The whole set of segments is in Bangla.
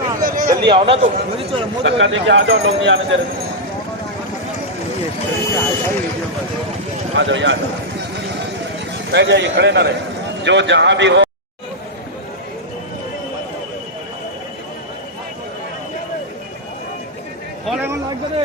जल्दी आओ ना तुम। धक्का दे के आ जाओ, लोग नहीं आने दे रहे। आ जाओ यार बैठ जाइए, खड़े ना रहे। जो जहाँ भी हो। और लाग दे।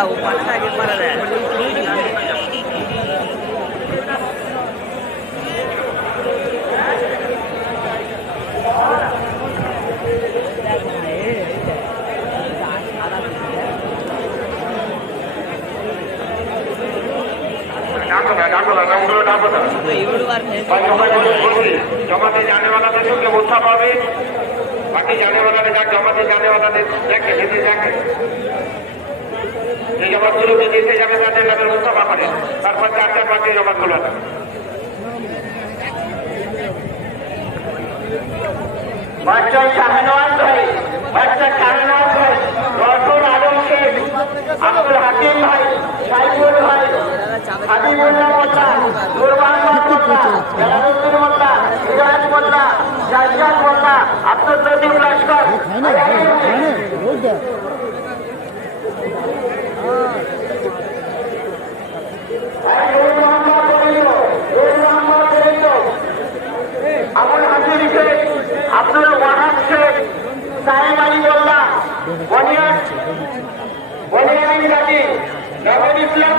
যাব পাঁচটা আগে পারা যায় জমাতে জানে ওনাদের সঙ্গে পাবে বাকি জানে ওনাদের জমাতে জানে ওনাদের দেখে হেঁটে দেখে জমাতগুলো যে যেতে যাবে তাদের নামে মুস্তাফা করে তারপর চার চার পাঁচটি জমাতগুলো বাচ্চা শাহনওয়াজ ভাই বাচ্চা শাহনওয়াজ ভাই রসুল আলম শেখ আব্দুল হাকিম ভাই সাইফুল ভাই হাবিবুল্লাহ মোল্লা নুরমান মোল্লা জালালউদ্দিন মোল্লা সিরাজ মোল্লা জাহিয়াত মোল্লা আব্দুল লতিফ লস্কর আব্দুল ওয়াহাব শেখ সাহেব আলী মোল্লা বনিয়ান বনিয়ান গাজী নবর ইসলাম।